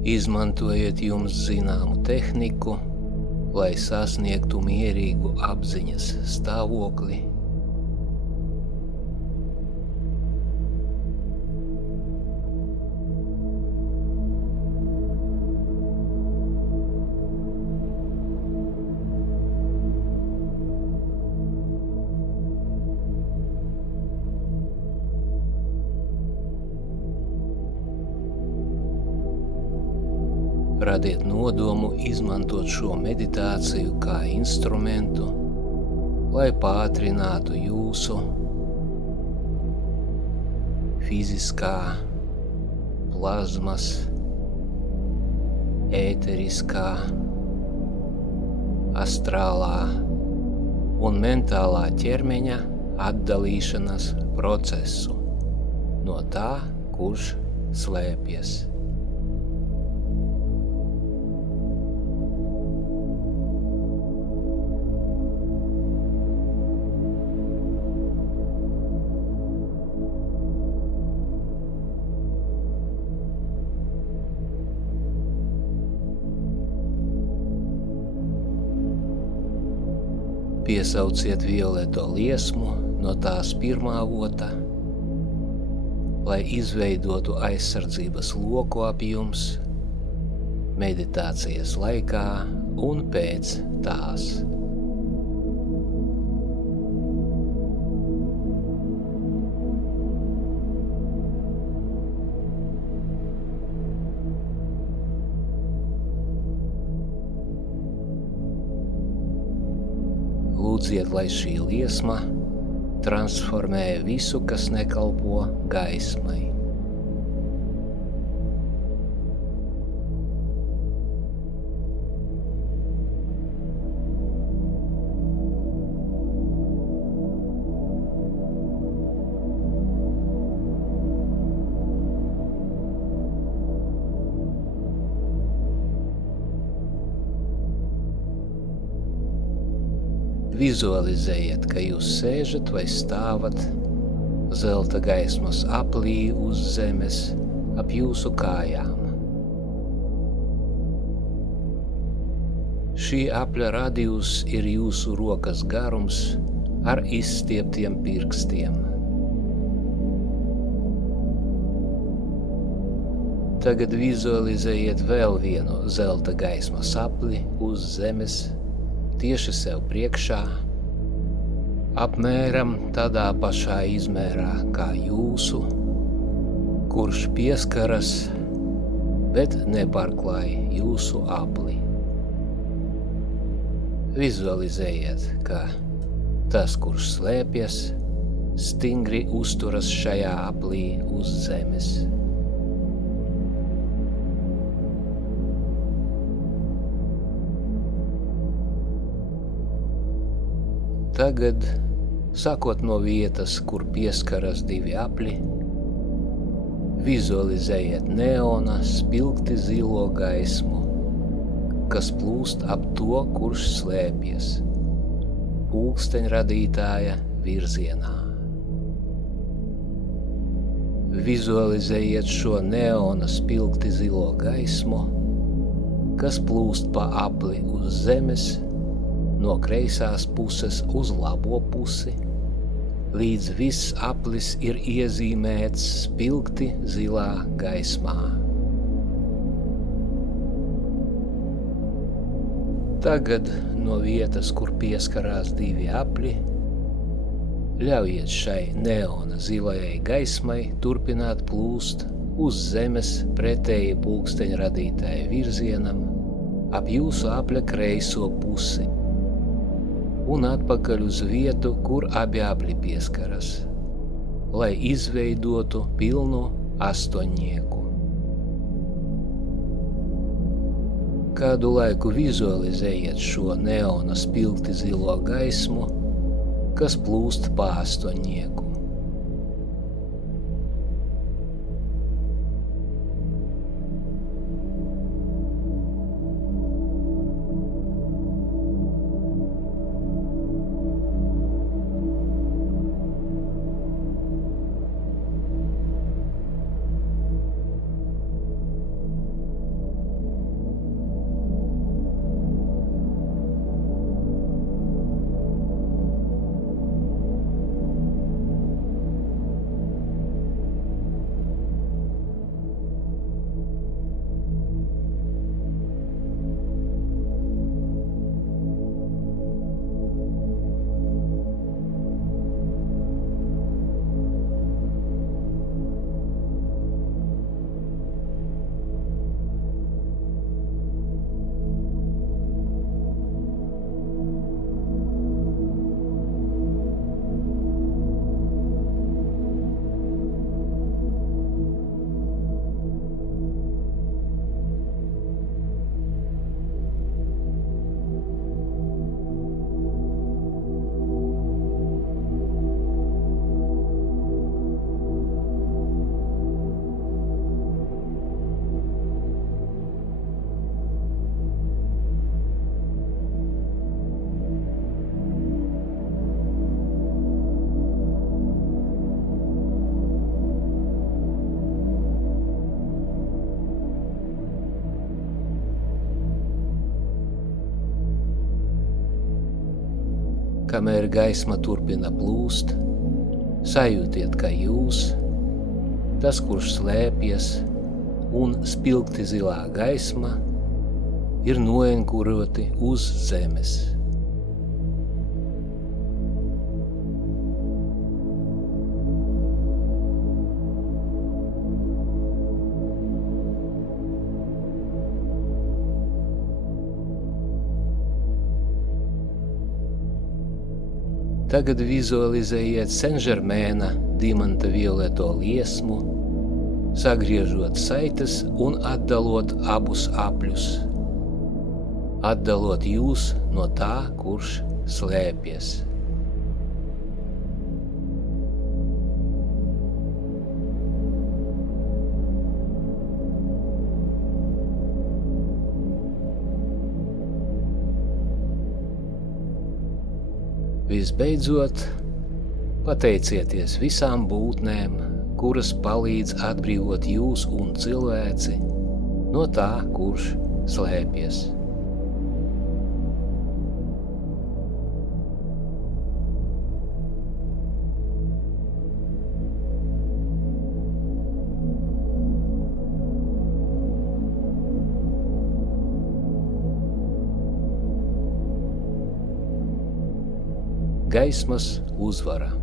Izmantojiet jums zināmu tehniku, lai sasniegtu mierīgu apziņas stāvokli. Radiet nodomu izmantot šo meditāciju kā instrumentu, lai pātrinātu jūsu fiziskā, plazmas, ēteriskā, astrālā un mentālā ķermeņa atdalīšanas procesu no tā, kurš slēpjas. Piesauciet violeto liesmu no tās pirmā vota, lai izveidotu aizsardzības loku ap jums meditācijas laikā un pēc tās. Lūdziet, lai šī liesma transformē visu, kas nekalpo gaismai. Vizualizējiet, ka jūs sēžat vai stāvat zelta gaismas aplī uz zemes ap jūsu kājām. Šī apļa radius ir jūsu rokas garums ar izstieptiem pirkstiem. Tagad vizualizējiet vēl vienu zelta gaismas apli uz zemes tieši sev priekšā, apmēram tādā pašā izmērā kā jūsu, kurš pieskaras, bet nepārklāj jūsu apli. Vizualizējiet, ka tas, kurš slēpjas, stingri uzturas šajā aplī uz zemes. Tagad, sākot no vietas, kur pieskaras divi apli, vizualizējiet neona spilgti zilo gaismu, kas plūst ap to, kurš slēpjas, pulksteņradītāja virzienā. Vizualizējiet šo neona spilgti zilo gaismu, kas plūst pa apli uz zemes, no kreisās puses uz labo pusi, līdz viss aplis ir iezīmēts spilgti zilā gaismā. Tagad no vietas, kur pieskarās divi apli, ļaujiet šai neona zilajai gaismai turpināt plūst uz zemes pretēji pulksteņradītāja virzienam ap jūsu apļa kreiso pusi un atpakaļ uz vietu, kur abi apli pieskaras, lai izveidotu pilnu astoņnieku. Kādu laiku vizualizējiet šo neona spilgti zilo gaismu, kas plūst pa astoņnieku. Kamēr gaisma turpina plūst, sajūtiet, ka jūs, tas, kurš slēpjas, un spilgti zilā gaisma ir noenkuroti uz zemes. Tagad vizualizējiet Senžermēna dimanta violeto liesmu, sagriežot saites un atdalot abus apļus, atdalot jūs no tā, kurš slēpjas. Visbeidzot, pateicieties visām būtnēm, kuras palīdz atbrīvot jūs un cilvēci no tā, kurš slēpjas. Gaismas uzvara.